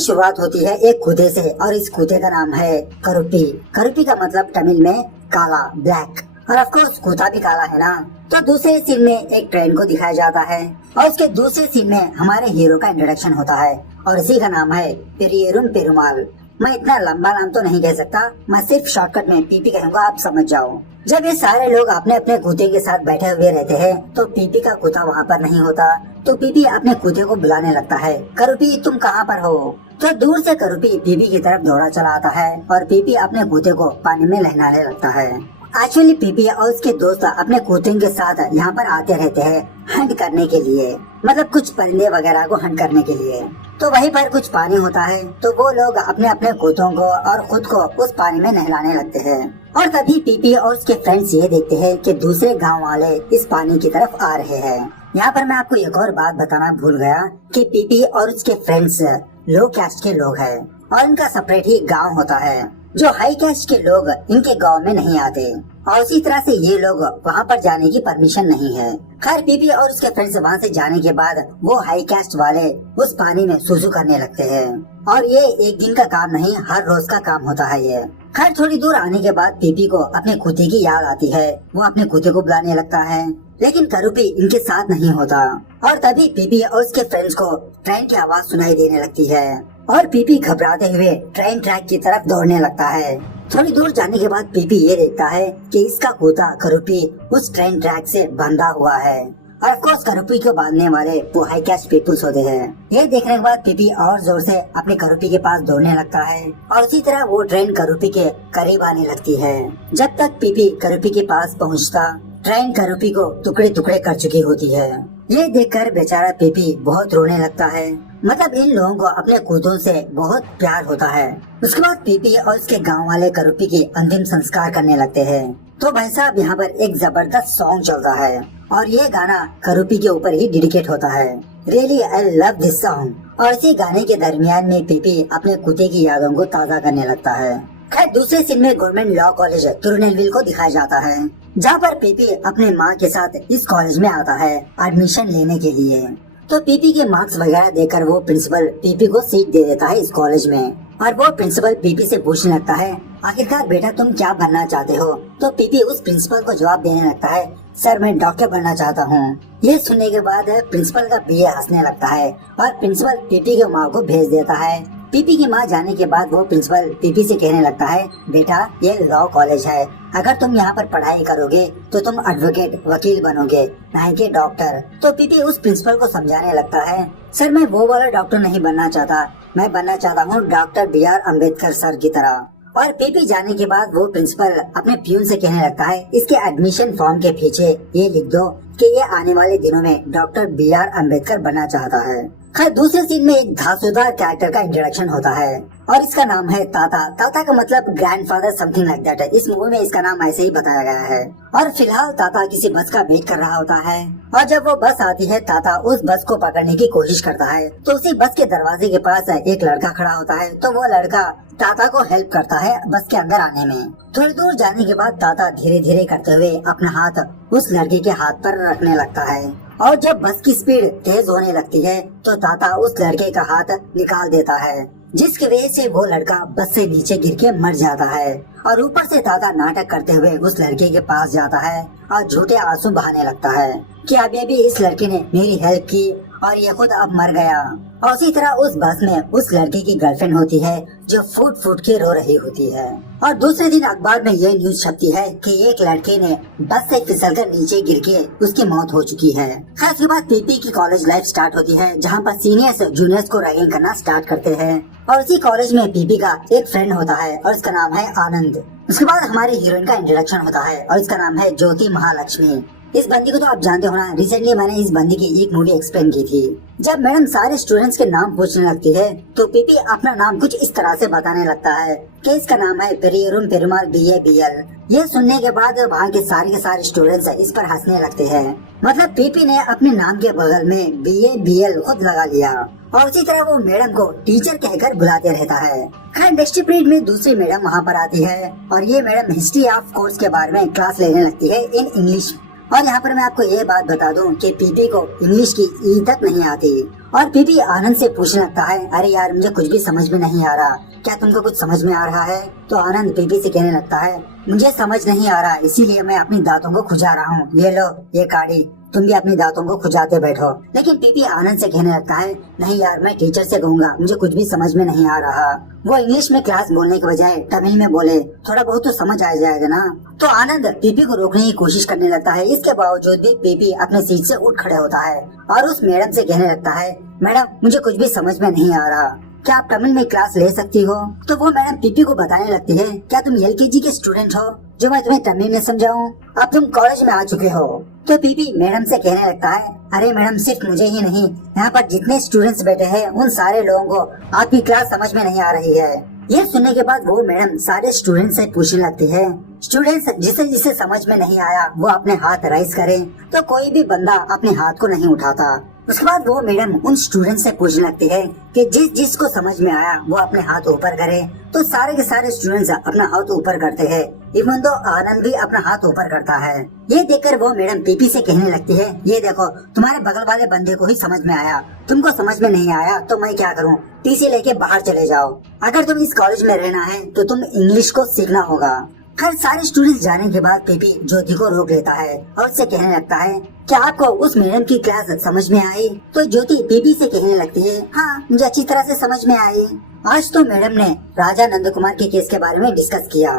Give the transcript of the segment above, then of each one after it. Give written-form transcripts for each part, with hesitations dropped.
शुरुआत होती है एक कूदे से और इस कूदे का नाम है करुपी। करुपी का मतलब तमिल में काला, ब्लैक, और ऑफ कोर्स कूदा भी काला है ना। तो दूसरे सीन में एक ट्रेन को दिखाया जाता है और उसके दूसरे सीन में हमारे हीरो का इंट्रोडक्शन होता है और इसी का नाम है पेरियरुम पेरुमाल। मैं इतना लंबा नाम तो नहीं कह सकता, मैं सिर्फ शॉर्टकट में पीपी कहूँगा, आप समझ जाओ। जब ये सारे लोग अपने अपने कूदे के साथ बैठे हुए रहते हैं तो पीपी का कूदा वहाँ पर नहीं होता। तो पीपी अपने कूदे को बुलाने लगता है, करुपी तुम कहाँ पर हो। तो दूर से करुपी पीपी की तरफ दौड़ा चला आता है और पीपी अपने कूदे को पानी में लहराने लगता है। एक्चुअली पीपी और उसके दोस्त अपने कूदे के साथ यहाँ पर आते रहते हैं हंट करने के लिए, मतलब कुछ परिंदे वगैरह को हंट करने के लिए। तो वहीं पर कुछ पानी होता है तो वो लोग अपने अपने कूदों को और खुद को उस पानी में नहलाने लगते हैं। और तभी पीपी और उसके फ्रेंड्स ये देखते हैं कि दूसरे गांव वाले इस पानी की तरफ आ रहे हैं। यहाँ पर मैं आपको एक और बात बताना भूल गया कि पीपी और उसके फ्रेंड्स लो कैस्ट के लोग हैं और इनका सेपरेट ही गांव होता है। जो हाई कैस्ट के लोग इनके गांव में नहीं आते और उसी तरह से ये लोग वहाँ पर जाने की परमिशन नहीं है। खैर पीपी और उसके फ्रेंड्स वहाँ से जाने के बाद वो हाई कैस्ट वाले उस पानी में सुसु करने लगते हैं और ये एक दिन का काम नहीं, हर रोज का काम होता है ये। खैर थोड़ी दूर आने के बाद पीपी को अपने कूदे की याद आती है, वो अपने कूदे को बुलाने लगता है लेकिन करुपी इनके साथ नहीं होता। और तभी पीपी और उसके फ्रेंड्स को ट्रेन की आवाज सुनाई देने लगती है और पीपी घबराते हुए ट्रेन ट्रैक की तरफ दौड़ने लगता है। थोड़ी दूर जाने के बाद पीपी ये देखता है कि इसका कूदा करुपी उस ट्रेन ट्रैक से बंधा हुआ है और ऑफ कोर्स करुपी को बांधने वाले वो हाई कैस्ट पीपल्स होते हैं। ये देखने के बाद पीपी और जोर से अपने करुपी के पास दौड़ने लगता है और उसी तरह वो ट्रेन करुपी के करीब आने लगती है। जब तक पीपी करुपी के पास पहुंचता, ट्रेन करुपी को टुकड़े टुकड़े कर चुकी होती है। ये देखकर बेचारा पीपी बहुत रोने लगता है, मतलब इन लोगों को अपने कूदों से बहुत प्यार होता है। उसके बाद पीपी और उसके गांव वाले करुपी की अंतिम संस्कार करने लगते हैं। तो भाई साहब यहाँ पर एक जबरदस्त सॉन्ग चलता है और ये गाना करुपी के ऊपर ही डेडिकेट होता है। Really I love this song. और इसी गाने के दरमियान में पीपी अपने कूदे की यादों को ताज़ा करने लगता है। खैर दूसरे सीन में गवर्नमेंट लॉ कॉलेज तिरुनेलवेली को दिखाया जाता है जहाँ पर पीपी अपने माँ के साथ इस कॉलेज में आता है एडमिशन लेने के लिए। तो पीपी के मार्क्स वगैरह देकर वो प्रिंसिपल पीपी को सीट दे देता है इस कॉलेज में और वो प्रिंसिपल पीपी से पूछने लगता है आखिरकार बेटा तुम क्या बनना चाहते हो। तो पीपी उस प्रिंसिपल को जवाब देने लगता है सर मैं डॉक्टर बनना चाहता हूँ। ये सुनने के बाद प्रिंसिपल का पीए हंसने लगता है और प्रिंसिपल पीपी के माँ को भेज देता है। पीपी की माँ जाने के बाद वो प्रिंसिपल पीपी से कहने लगता है बेटा ये लॉ कॉलेज है, अगर तुम यहाँ पर पढ़ाई करोगे तो तुम एडवोकेट वकील बनोगे, नहीं कि डॉक्टर। तो पीपी उस प्रिंसिपल को समझाने लगता है सर मैं वो वाला डॉक्टर नहीं बनना चाहता, मैं बनना चाहता हूँ डॉक्टर BR अम्बेडकर सर की तरह। और पीपी जाने के बाद वो प्रिंसिपल अपने प्यून से कहने लगता है इसके एडमिशन फॉर्म के पीछे ये लिख दो कि ये आने वाले दिनों में डॉक्टर BR अम्बेडकर बनना चाहता है। खैर दूसरे सीन में एक धांसूदार कैरेक्टर का इंट्रोडक्शन होता है और इसका नाम है ताता। ताता का मतलब ग्रैंडफादर समथिंग लाइक दैट है। इस मूवी में इसका नाम ऐसे ही बताया गया है। और फिलहाल ताता किसी बस का वेट कर रहा होता है और जब वो बस आती है ताता उस बस को पकड़ने की कोशिश करता है। तो उसी बस के दरवाजे के पास एक लड़का खड़ा होता है तो वो लड़का ताता को हेल्प करता है बस के अंदर आने में। थोड़ी दूर जाने के बाद ताता धीरे धीरे करते हुए अपना हाथ उस लड़के के हाथ पर रखने लगता है और जब बस की स्पीड तेज होने लगती है तो ताता उस लड़के का हाथ निकाल देता है जिसकी वजह से वो लड़का बस से नीचे गिर के मर जाता है। और ऊपर से ताता नाटक करते हुए उस लड़के के पास जाता है और झूठे आंसू बहाने लगता है कि अभी अभी इस लड़के ने मेरी हेल्प की और ये खुद अब मर गया। और उसी तरह उस बस में उस लड़के की गर्लफ्रेंड होती है जो फूट फूट के रो रही होती है। और दूसरे दिन अखबार में ये न्यूज छपती है कि एक लड़के ने बस से फिसलकर नीचे गिर के उसकी मौत हो चुकी है। खैर उसके बाद पीपी की कॉलेज लाइफ स्टार्ट होती है जहाँ पर सीनियर्स जूनियर्स को रैगिंग करना स्टार्ट करते हैं और उसी कॉलेज में पीपी का एक फ्रेंड होता है और इसका नाम है आनंद। उसके बाद हमारी हीरोइन का इंट्रोडक्शन होता है और इसका नाम है ज्योति महालक्ष्मी। इस बंदी को तो आप जानते हो ना, रिसेंटली मैंने इस बंदी की एक मूवी एक्सप्लेन की थी। जब मैडम सारे स्टूडेंट्स के नाम पूछने लगती है तो पीपी अपना नाम कुछ इस तरह से बताने लगता है कि इसका नाम है पेरियरुम पेरुमाल BA BL। ये सुनने के बाद वहाँ के सारे स्टूडेंट्स इस पर हंसने लगते हैं। मतलब पीपी ने अपने नाम के बगल में BA BL खुद लगा लिया और उसी तरह वो मैडम को टीचर कहकर बुलाते रहता है। खैर नेक्स्ट पीरियड में दूसरी मैडम वहाँ पर आती है और ये मैडम हिस्ट्री ऑफ कोर्स के बारे में क्लास लेने लगती है इन इंग्लिश। और यहाँ पर मैं आपको ये बात बता दूं कि पीपी को इंग्लिश की ई तक नहीं आती और पीपी आनंद से पूछने लगता है, अरे यार मुझे कुछ भी समझ में नहीं आ रहा, क्या तुमको कुछ समझ में आ रहा है? तो आनंद पीपी से कहने लगता है, मुझे समझ नहीं आ रहा, इसीलिए मैं अपनी दांतों को खुजा रहा हूँ, ये लो ये काढ़ी, तुम भी अपनी दांतों को खुजाते बैठो। लेकिन पीपी आनंद से कहने लगता है, नहीं यार मैं टीचर से कहूँगा, मुझे कुछ भी समझ में नहीं आ रहा। वो इंग्लिश में क्लास बोलने के बजाय तमिल में बोले, थोड़ा बहुत तो समझ आ जाएगा ना। तो आनंद पीपी को रोकने की कोशिश करने लगता है। इसके बावजूद भी पीपी अपने सीट से उठ खड़े होता है और उस मैडम से कहने लगता है, मैडम मुझे कुछ भी समझ में नहीं आ रहा, क्या आप तमिल में क्लास ले सकती हो? तो वो मैडम पीपी को बताने लगती है, क्या तुम एलकेजी के स्टूडेंट हो जो मैं तुम्हें तमिल में समझाऊं? अब तुम कॉलेज में आ चुके हो। तो पीपी मैडम से कहने लगता है, अरे मैडम सिर्फ मुझे ही नहीं, यहाँ पर जितने स्टूडेंट्स बैठे हैं उन सारे लोगों को आपकी क्लास समझ में नहीं आ रही है। ये सुनने के बाद वो मैडम सारे स्टूडेंट्स से पूछने लगती है, स्टूडेंट्स जिसे जिसे समझ में नहीं आया वो अपने हाथ राइज करें। तो कोई भी बंदा अपने हाथ को नहीं उठाता। उसके बाद वो मैडम उन स्टूडेंट्स से पूछने लगती है कि जिस को समझ में आया वो अपने हाथ ऊपर करे। तो सारे के सारे स्टूडेंट्स अपना हाथ ऊपर करते हैं, इवन तो आनंद भी अपना हाथ ऊपर करता है। ये देखकर वो मैडम पीपी से कहने लगती है, ये देखो तुम्हारे बगल वाले बंदे को ही समझ में आया, तुमको समझ में नहीं आया तो मैं क्या करूं? टीसी लेके बाहर चले जाओ, अगर तुम इस कॉलेज में रहना है तो तुम इंग्लिश को सीखना होगा। खैर सारे स्टूडेंट्स जाने के बाद पीपी ज्योति को रोक लेता है और उससे कहने लगता है, क्या आपको उस मैडम की क्लास समझ में आई? तो ज्योति पीपी से कहने लगती है, हाँ मुझे अच्छी तरह से समझ में आई। आज तो मैडम ने राजा नंद कुमार के केस के बारे में डिस्कस किया।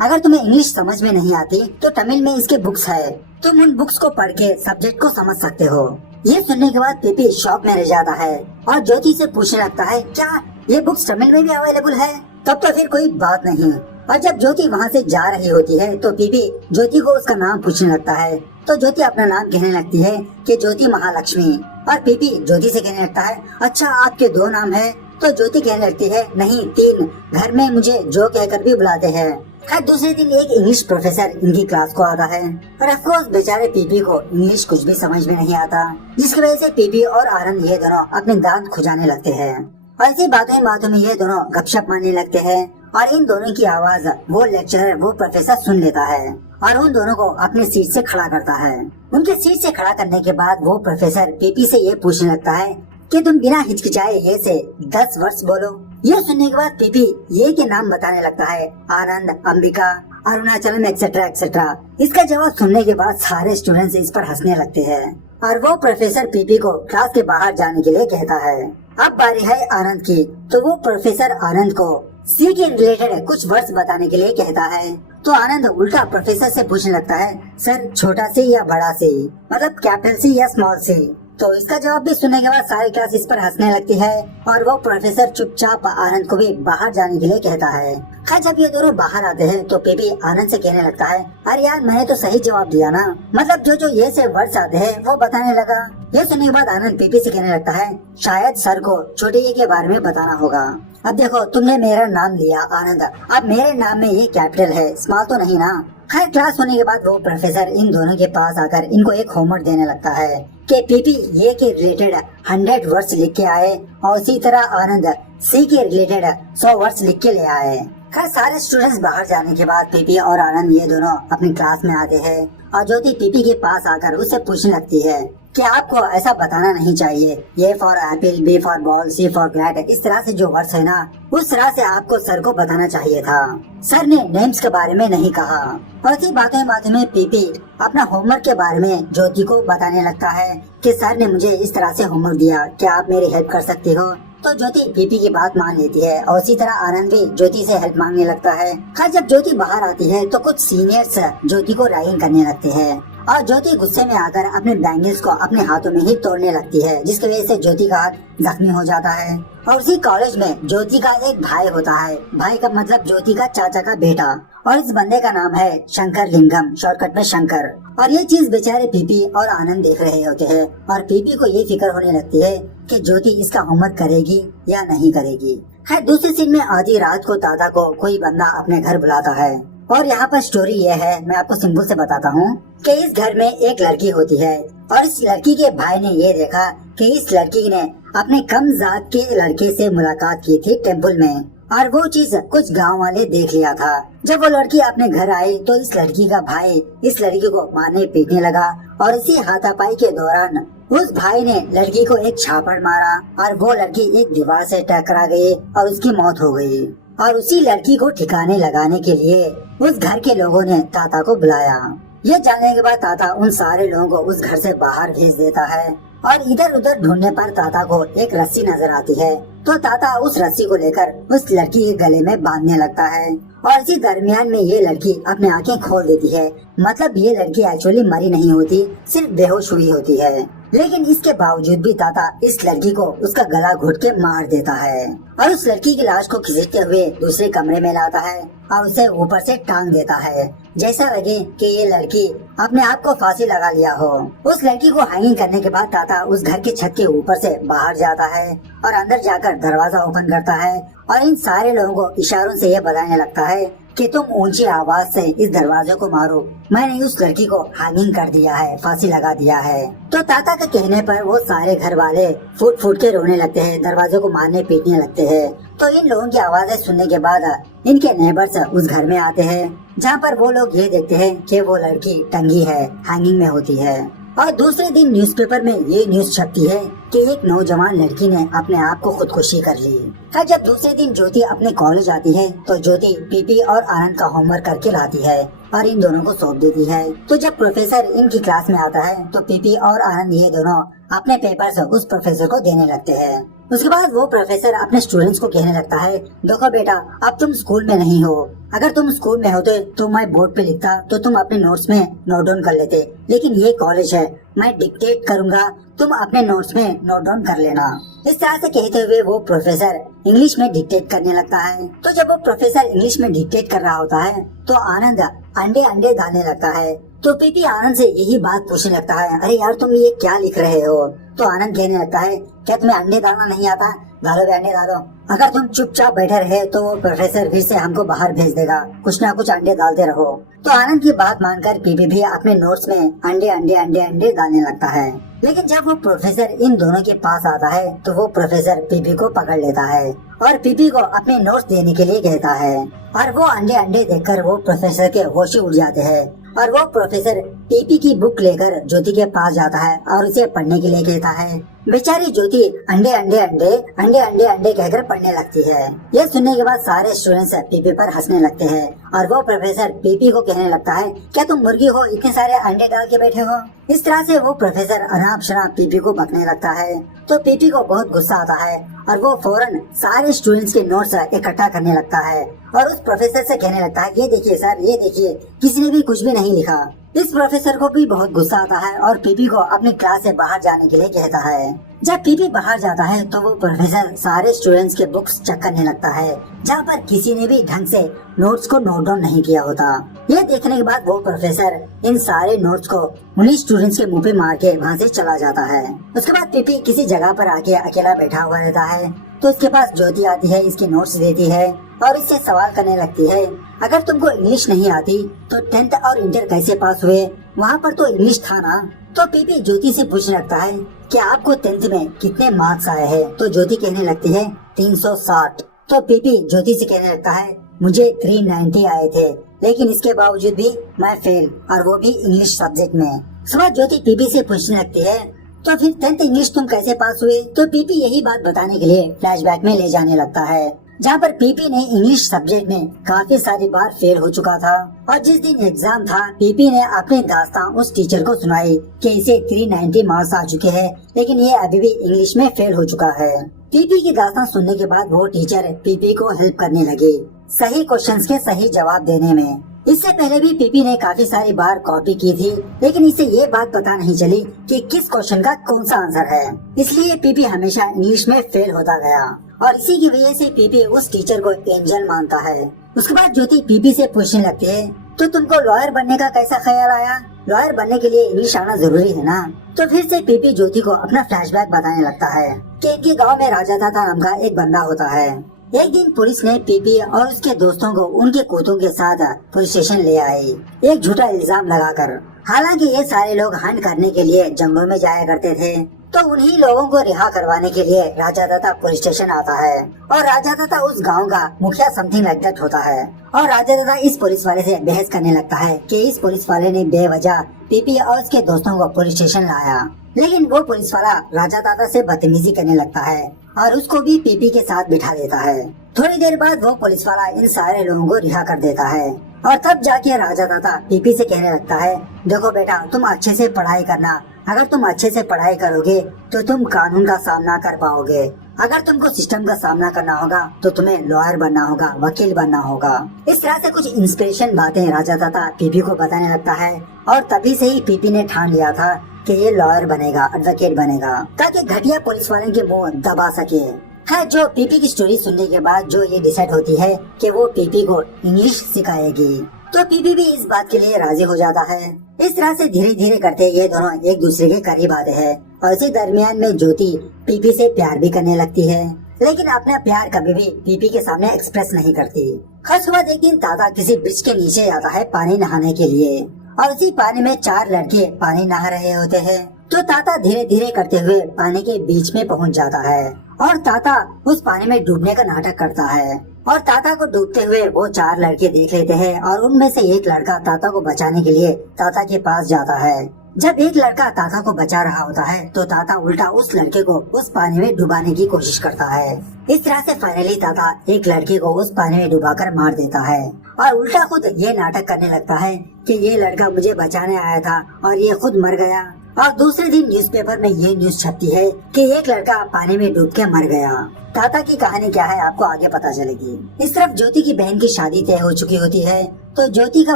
अगर तुम्हें इंग्लिश समझ में नहीं आती तो तमिल में इसके बुक्स है, तुम उन बुक्स को पढ़ के सब्जेक्ट को समझ सकते हो। ये सुनने के बाद पीपी शॉक में रह जाता है और ज्योति से पूछने लगता है, क्या ये बुक्स तमिल में भी अवेलेबल है? तब तो फिर कोई बात नहीं। और जब ज्योति वहाँ से जा रही होती है तो पीपी ज्योति को उसका नाम पूछने लगता है। तो ज्योति अपना नाम कहने लगती है कि ज्योति महालक्ष्मी। और पीपी ज्योति से कहने लगता है, अच्छा आपके 2 नाम है? तो ज्योति कहने लगती है, नहीं 3, घर में मुझे जो कहकर भी बुलाते हैं। खैर दूसरे दिन एक इंग्लिश प्रोफेसर इनकी क्लास को आता है और ऑफकोर्स बेचारे पीपी को इंग्लिश कुछ भी समझ में नहीं आता, जिसकी वजह से पीपी और आनंद ये दोनों अपने दांत खुजाने लगते हैं। और ऐसी बातों में ये दोनों गपशप मारने लगते हैं और इन दोनों की आवाज वो लेक्चरर वो प्रोफेसर सुन लेता है और उन दोनों को अपने सीट से खड़ा करता है। उनके सीट से खड़ा करने के बाद वो प्रोफेसर पीपी से ये पूछने लगता है कि तुम बिना हिचकिचाए ये से 10 वर्ष बोलो। ये सुनने के बाद पीपी ये के नाम बताने लगता है, आनंद, अंबिका, अरुणाचलम एक्सेट्रा एक्सेट्रा। इसका जवाब सुनने के बाद सारे स्टूडेंट्स इस पर हंसने लगते हैं और वो प्रोफेसर पीपी को क्लास के बाहर जाने के लिए कहता है। अब बारी है आनंद की, तो वो प्रोफेसर आनंद को सी के रिलेटेड कुछ वर्ड्स बताने के लिए कहता है। तो आनंद उल्टा प्रोफेसर से पूछने लगता है, सर छोटा सी या बड़ा सी, मतलब कैपिटल सी या स्मॉल सी? तो इसका जवाब भी सुनने के बाद सारी क्लास इस पर हंसने लगती है और वो प्रोफेसर चुपचाप आनंद को भी बाहर जाने के लिए कहता है। खैर जब ये दोनों बाहर आते हैं तो पीपी आनंद से कहने लगता है, अरे यार मैंने तो सही जवाब दिया ना, मतलब जो ये से वर्ड्स आते हैं वो बताने लगा। ये सुनने के बाद आनंद पीपी से कहने लगता है, शायद सर को छोटे ए के बारे में बताना होगा। अब देखो तुमने मेरा नाम लिया आनंद, अब मेरे नाम में ये कैपिटल है, स्मॉल तो नहीं ना। खैर क्लास होने के बाद वो प्रोफेसर इन दोनों के पास आकर इनको एक होमवर्क देने लगता है कि पीपी ये के रिलेटेड 100 वर्ड्स लिख के आए और उसी तरह आनंद सी के रिलेटेड 100 वर्ड्स लिख के ले आए। खैर सारे स्टूडेंट्स बाहर जाने के बाद पीपी और आनंद ये दोनों अपनी क्लास में आते हैं और ज्योति पीपी के पास आकर उससे पूछने लगती है कि आपको ऐसा बताना नहीं चाहिए, A for apple, B for ball, C for cat, इस तरह से जो वर्ड्स है ना उस तरह से आपको सर को बताना चाहिए था। सर ने नेम्स के बारे में नहीं कहा। और इसी बातों में पीपी अपना होमवर्क के बारे में ज्योति को बताने लगता है कि सर ने मुझे इस तरह से होमवर्क दिया, क्या आप मेरी हेल्प कर सकती हो? तो ज्योति पीपी की बात मान लेती है और उसी तरह आनंद भी ज्योति से हेल्प मांगने लगता है। खैर जब ज्योति बाहर आती है तो कुछ सीनियर्स ज्योति को रैगिंग करने लगते हैं और ज्योति गुस्से में आकर अपने बैंगल्स को अपने हाथों में ही तोड़ने लगती है, जिसकी वजह से ज्योति का हाथ जख्मी हो जाता है। और उसी कॉलेज में ज्योति का एक भाई होता है, भाई का मतलब ज्योति का चाचा का बेटा, और इस बंदे का नाम है शंकर लिंगम, शॉर्टकट में शंकर। और ये चीज बेचारे पीपी और आनंद देख रहे होते हैं और पीपी को ये फिक्र होने लगती है कि ज्योति इसका होमवर्क करेगी या नहीं करेगी। खैर दूसरे सीन में आधी रात को दादा को कोई बंदा अपने घर बुलाता है और यहाँ पर स्टोरी ये है, मैं आपको सिंपल से बताता हूँ कि इस घर में एक लड़की होती है और इस लड़की के भाई ने ये देखा कि इस लड़की ने अपने कम जात के लड़के से मुलाकात की थी टेम्पल में और वो चीज कुछ गांव वाले देख लिया था। जब वो लड़की अपने घर आई तो इस लड़की का भाई इस लड़की को मारने पीटने लगा और इसी हाथापाई के दौरान उस भाई ने लड़की को एक छापड़ मारा और वो लड़की एक दीवार से टकरा गई और उसकी मौत हो गई। और उसी लड़की को ठिकाने लगाने के लिए उस घर के लोगों ने ताता को बुलाया। ये जानने के बाद ताता उन सारे लोगों को उस घर से बाहर भेज देता है और इधर उधर ढूंढने पर ताता को एक रस्सी नजर आती है। तो ताता उस रस्सी को लेकर उस लड़की के गले में बांधने लगता है और इसी दरमियान में ये लड़की अपनी आंखें खोल देती है। मतलब ये लड़की एक्चुअली मरी नहीं होती, सिर्फ बेहोश हुई होती है। लेकिन इसके बावजूद भी ताता इस लड़की को उसका गला घोट के मार देता है और उस लड़की की लाश को खींचते हुए दूसरे कमरे में लाता है और उसे ऊपर से टांग देता है, जैसा लगे कि ये लड़की अपने आप को फांसी लगा लिया हो। उस लड़की को हैंगिंग करने के बाद ताता उस घर के छत के ऊपर से बाहर जाता है और अंदर जाकर दरवाजा ओपन करता है और इन सारे लोगों को इशारों से ये बताने लगता है कि तुम ऊंची आवाज से इस दरवाजे को मारो, मैंने उस लड़की को हैंगिंग कर दिया है, फांसी लगा दिया है। तो ताता के कहने पर वो सारे घर वाले फूट फूट के रोने लगते हैं, दरवाजे को मारने पीटने लगते हैं। तो इन लोगों की आवाजें सुनने के बाद इनके नेबर्स उस घर में आते हैं, जहाँ पर वो लोग ये देखते हैं कि वो लड़की टंगी है, हैंगिंग में होती है। और दूसरे दिन न्यूज़पेपर में ये न्यूज छपती है कि एक नौजवान लड़की ने अपने आप को खुदकुशी कर ली। फिर जब दूसरे दिन ज्योति अपने कॉलेज आती है तो ज्योति पीपी और आनंद का होमवर्क करके लाती है और इन दोनों को सौंप देती है। तो जब प्रोफेसर इनकी क्लास में आता है तो पीपी और आनंद ये दोनों अपने पेपर्स उस प्रोफेसर को देने लगते हैं। उसके बाद वो प्रोफेसर अपने स्टूडेंट्स को कहने लगता है, देखो बेटा, अब तुम स्कूल में नहीं हो, अगर तुम स्कूल में होते तो मैं बोर्ड पे लिखता तो तुम अपने नोट्स में नोट डाउन कर लेते, लेकिन ये कॉलेज है, मैं डिक्टेट करूंगा, तुम अपने नोट्स में नोट डाउन कर लेना। इस तरह से कहते हुए वो प्रोफेसर इंग्लिश में डिक्टेट करने लगता है। तो जब वो प्रोफेसर इंग्लिश में डिक्टेट कर रहा होता है तो आनंद अंडे अंडे डालने लगता है। तो पीपी आनंद से यही बात पूछने लगता है, अरे यार तुम ये क्या लिख रहे हो? तो आनंद कहने लगता है, क्या तुम्हें अंडे डालना नहीं आता? डालो बे अंडे डालो, अगर तुम चुपचाप बैठे रहे तो वो प्रोफेसर फिर से हमको बाहर भेज देगा, कुछ ना कुछ अंडे डालते रहो। तो आनंद की बात मानकर पीपी भी अपने नोट्स में अंडे अंडे अंडे अंडे डालने लगता है। लेकिन जब वो प्रोफेसर इन दोनों के पास आता है तो वो प्रोफेसर पीपी को पकड़ लेता है और पीपी को अपने नोट्स देने के लिए कहता है और वो अंडे अंडे देखकर वो प्रोफेसर के होश उड़ जाते हैं और वो प्रोफेसर पीपी की बुक लेकर ज्योति के पास जाता है और उसे पढ़ने के लिए कहता है। बेचारी ज्योति अंडे अंडे अंडे अंडे अंडे अंडे कहकर पढ़ने लगती है। ये सुनने के बाद सारे स्टूडेंट्स पीपी पर हंसने लगते हैं और वो प्रोफेसर पीपी को कहने लगता है, क्या तुम मुर्गी हो, इतने सारे अंडे डाल के बैठे हो? इस तरह से वो प्रोफेसर अनाप शनाप पीपी को बकने लगता है। तो पीपी को बहुत गुस्सा आता है और वो फौरन सारे स्टूडेंट्स के नोट्स इकट्ठा करने लगता है और उस प्रोफेसर से कहने लगता है, ये देखिए सर, ये देखिए, किसी ने भी कुछ भी नहीं लिखा। इस प्रोफेसर को भी बहुत गुस्सा आता है और पीपी को अपनी क्लास से बाहर जाने के लिए कहता है। जब पीपी बाहर जाता है तो वो प्रोफेसर सारे स्टूडेंट्स के बुक्स चेक करने लगता है, जहाँ पर किसी ने भी ढंग से नोट्स को नोट डाउन नहीं किया होता। ये देखने के बाद वो प्रोफेसर इन सारे नोट्स को उन्हीं स्टूडेंट्स के मुंह पे मार के वहाँ से चला जाता है। उसके बाद पीपी किसी जगह पर आके अकेला बैठा हुआ रहता है तो उसके पास ज्योति आती है, इसके नोट्स देती है और इससे सवाल करने लगती है, अगर तुमको इंग्लिश नहीं आती तो 10th और इंटर कैसे पास हुए? वहाँ पर तो इंग्लिश था ना? तो पीपी ज्योति से पूछने लगता है कि आपको 10th में कितने मार्क्स आए हैं? तो ज्योति कहने लगती है 360। तो पीपी ज्योति से कहने लगता है, मुझे 390 आए थे, लेकिन इसके बावजूद भी मैं फेल, और वो भी इंग्लिश सब्जेक्ट में। सुबह ज्योति पीपी से पूछने लगती है, तो फिर 10th इंग्लिश तुम कैसे पास हुए? तो पीपी यही बात बताने के लिए फ्लैशबैक में ले जाने लगता है, जहाँ पर पीपी ने इंग्लिश सब्जेक्ट में काफी सारी बार फेल हो चुका था और जिस दिन एग्जाम था पीपी ने अपनी दास्तान उस टीचर को सुनाई कि इसे 390 मार्क्स आ चुके हैं, लेकिन ये अभी भी इंग्लिश में फेल हो चुका है। पीपी की दास्तान सुनने के बाद वो टीचर पीपी को हेल्प करने लगी सही क्वेश्चंस के सही जवाब देने में। इससे पहले भी पीपी ने काफी सारी बार कॉपी की थी, लेकिन इसे ये बात पता नहीं चली कि किस क्वेश्चन का कौन सा आंसर है, इसलिए पीपी हमेशा इंग्लिश में फेल होता गया और इसी की वजह से पीपी उस टीचर को एंजल मानता है। उसके बाद ज्योति पीपी से पूछने लगती है, तो तुमको लॉयर बनने का कैसा ख्याल आया? लॉयर बनने के लिए इंग्लिश आना जरूरी है ना? तो फिर से पीपी ज्योति को अपना फ्लैशबैक बताने लगता है कि इनके गाँव में राजा ताता नाम का एक बंदा होता है। एक दिन पुलिस ने पीपी और उसके दोस्तों को उनके कुत्तों के साथ पुलिस स्टेशन ले आई, एक झूठा इल्जाम लगाकर। हालांकि ये सारे लोग हंट करने के लिए जंगलों में जाया करते थे, तो उन्हीं लोगों को रिहा करवाने के लिए राजा दत्ता पुलिस स्टेशन आता है और राजा दत्ता उस गांव का मुखिया समथिंग लाइक दैट होता है। और राजा दत्ता इस पुलिस वाले से बहस करने लगता है कि इस पुलिस वाले ने बेवजह पीपी और उसके दोस्तों को पुलिस स्टेशन लाया। लेकिन वो पुलिस वाला राजा दत्ता से बदतमीजी करने लगता है और उसको भी पीपी के साथ बिठा देता है। थोड़ी देर बाद वो पुलिस वाला इन सारे लोगों को रिहा कर देता है और तब जाके राजा दत्ता पीपी से कहने लगता है, देखो बेटा, तुम अच्छे से पढ़ाई करना। अगर तुम अच्छे से पढ़ाई करोगे तो तुम कानून का सामना कर पाओगे। अगर तुमको सिस्टम का सामना करना होगा तो तुम्हें लॉयर बनना होगा, वकील बनना होगा। इस तरह से कुछ इंस्पिरेशन बातें राजा दत्ता पीपी को बताने लगता है और तभी से ही पीपी ने ठान लिया था कि ये लॉयर बनेगा, एडवोकेट बनेगा, ताकि घटिया पुलिस वाले के मुंह दबा सके। है जो पीपी की स्टोरी सुनने के बाद जो ये डिसाइड होती है कि वो पीपी को इंग्लिश सिखाएगी, तो पीपी भी इस बात के लिए राजी हो जाता है। इस तरह से धीरे धीरे करते ये दोनों एक दूसरे के करीब आते हैं और इसी दरमियान में ज्योति पीपी से प्यार भी करने लगती है, लेकिन अपना प्यार कभी भी पीपी के सामने एक्सप्रेस नहीं करती। हर सुबह एक दिन ताता किसी ब्रिज के नीचे आता है पानी नहाने के लिए और उसी पानी में 4 लड़के पानी नहा रहे होते हैं। तो ताता धीरे धीरे करते हुए पानी के बीच में पहुंच जाता है और ताता उस पानी में डूबने का नाटक करता है और ताता को डूबते हुए वो 4 लड़के देख लेते हैं और उनमें से एक लड़का ताता को बचाने के लिए ताता के पास जाता है। जब एक लड़का ताता को बचा रहा होता है तो ताता उल्टा उस लड़के को उस पानी में डुबाने की कोशिश करता है। इस तरह से फाइनली ताता एक लड़के को उस पानी में डुबाकर मार देता है और उल्टा खुद ये नाटक करने लगता है कि ये लड़का मुझे बचाने आया था और ये खुद मर गया। और दूसरे दिन न्यूज़पेपर में ये न्यूज छपती है कि एक लड़का पानी में डूब के मर गया। ताता की कहानी क्या है आपको आगे पता चलेगी। इस तरफ ज्योति की बहन की शादी तय हो चुकी होती है तो ज्योति का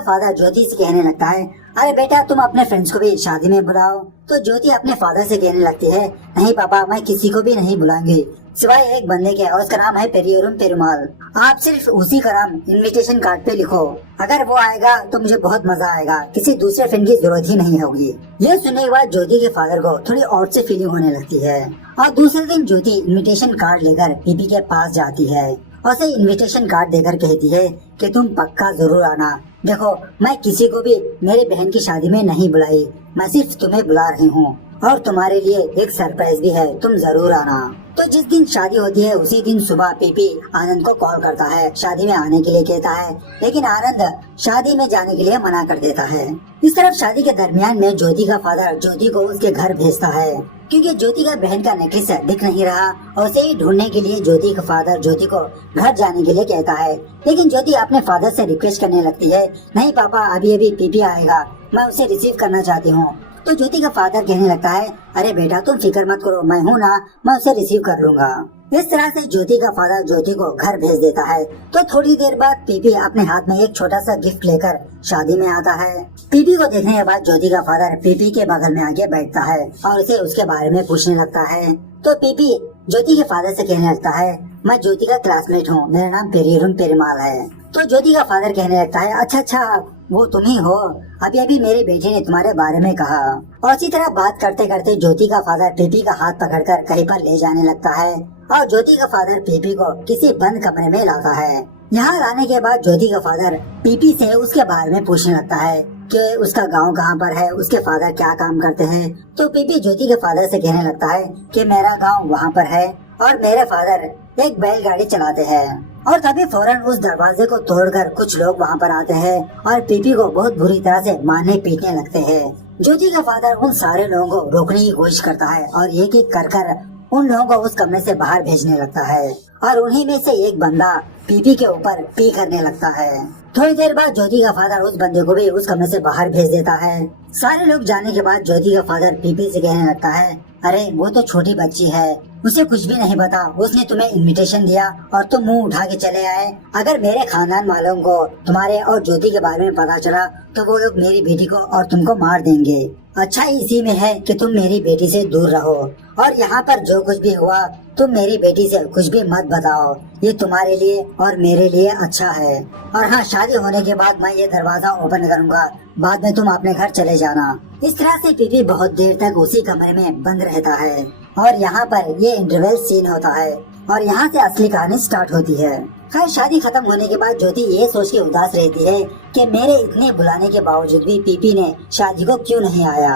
फादर ज्योति से कहने लगता है, अरे बेटा तुम अपने फ्रेंड्स को भी शादी में बुलाओ। तो ज्योति अपने फादर से कहने लगती है, नहीं पापा, मैं किसी को भी नहीं बुलाऊंगी सिवाय एक बंदे के और उसका नाम है पेरियोरम पेरुमाल। आप सिर्फ उसी का नाम इनविटेशन कार्ड पे लिखो। अगर वो आएगा तो मुझे बहुत मजा आएगा, किसी दूसरे फ्रेंड की जरूरत ही नहीं होगी। ये सुनने के बाद ज्योति के फादर को थोड़ी और से फीलिंग होने लगती है और दूसरे दिन ज्योति इनविटेशन कार्ड लेकर पीपी के पास जाती है और उसे इनविटेशन कार्ड देकर कहती है कि तुम पक्का जरूर आना। देखो, मैं किसी को भी मेरी बहन की शादी में नहीं बुलाई, मैं सिर्फ तुम्हें बुला रही हूँ और तुम्हारे लिए एक सरप्राइज भी है, तुम जरूर आना। तो जिस दिन शादी होती है उसी दिन सुबह पीपी आनंद को कॉल करता है, शादी में आने के लिए कहता है, लेकिन आनंद शादी में जाने के लिए मना कर देता है। इस तरफ शादी के दरमियान में ज्योति का फादर ज्योति को उसके घर भेजता है क्योंकि ज्योति का बहन का नेकलेस दिख नहीं रहा और उसे ही ढूंढने के लिए ज्योति का फादर ज्योति को घर जाने के लिए कहता है। लेकिन ज्योति अपने फादर से रिक्वेस्ट करने लगती है, नहीं पापा, अभी अभी पीपी आएगा, मैं उसे रिसीव करना चाहती हूँ। तो ज्योति का फादर कहने लगता है, अरे बेटा तुम फिक्र मत करो, मैं हूँ ना, मैं उसे रिसीव कर लूंगा। इस तरह से ज्योति का फादर ज्योति को घर भेज देता है। तो थोड़ी देर बाद पीपी अपने हाथ में एक छोटा सा गिफ्ट लेकर शादी में आता है। पीपी को देखने के बाद ज्योति का फादर पीपी के बगल में आके बैठता है और उसे उसके बारे में पूछने लगता है। तो पीपी ज्योति के फादर से कहने लगता है, मैं ज्योति का क्लासमेट हूँ, मेरा नाम पेरियोरम पेरुमाल है। तो ज्योति का फादर कहने लगता है, अच्छा वो तुम ही हो, अभी अभी मेरी बेटी ने तुम्हारे बारे में कहा। और इसी तरह बात करते करते ज्योति का फादर पीपी का हाथ पकड़कर कहीं पर ले जाने लगता है और ज्योति का फादर पीपी को किसी बंद कमरे में लाता है। यहाँ लाने के बाद ज्योति का फादर पीपी से उसके बारे में पूछने लगता है कि उसका गांव कहाँ पर है, उसके फादर क्या काम करते हैं। तो पीपी ज्योति के फादर से कहने लगता है कि मेरा गांव वहाँ पर है और मेरे फादर एक बैलगाड़ी चलाते हैं। और तभी फौरन उस दरवाजे को तोड़कर कुछ लोग वहाँ पर आते हैं और पीपी को बहुत बुरी तरह से मारने पीटने लगते हैं। ज्योति का फादर उन सारे लोगों को रोकने की कोशिश करता है और एक एक कर कर उन लोगों को उस कमरे से बाहर भेजने लगता है और उन्हीं में से एक बंदा पीपी के ऊपर पी करने लगता है। थोड़ी देर बाद ज्योति का फादर उस बंदे को भी उस कमरे से बाहर भेज देता है। सारे लोग जाने के बाद ज्योति का फादर पीपी से कहने लगता है, अरे वो तो छोटी बच्ची है, उसे कुछ भी नहीं पता, उसने तुम्हें इनविटेशन दिया और तुम मुंह उठा के चले आए। अगर मेरे खानदान वालों को तुम्हारे और ज्योति के बारे में पता चला तो वो लोग मेरी बेटी को और तुमको मार देंगे। अच्छा इसी में है कि तुम मेरी बेटी से दूर रहो और यहाँ पर जो कुछ भी हुआ तुम मेरी बेटी से कुछ भी मत बताओ, ये तुम्हारे लिए और मेरे लिए अच्छा है। और हाँ, शादी होने के बाद मैं ये दरवाजा ओपन करूँगा, बाद में तुम अपने घर चले जाना। इस तरह से पीपी बहुत देर तक उसी कमरे में बंद रहता है और यहाँ पर ये इंटरवल सीन होता है और यहाँ से असली कहानी स्टार्ट होती है। खैर शादी खत्म होने के बाद ज्योति ये सोच के उदास रहती है कि मेरे इतने बुलाने के बावजूद भी पीपी ने शादी को क्यों नहीं आया।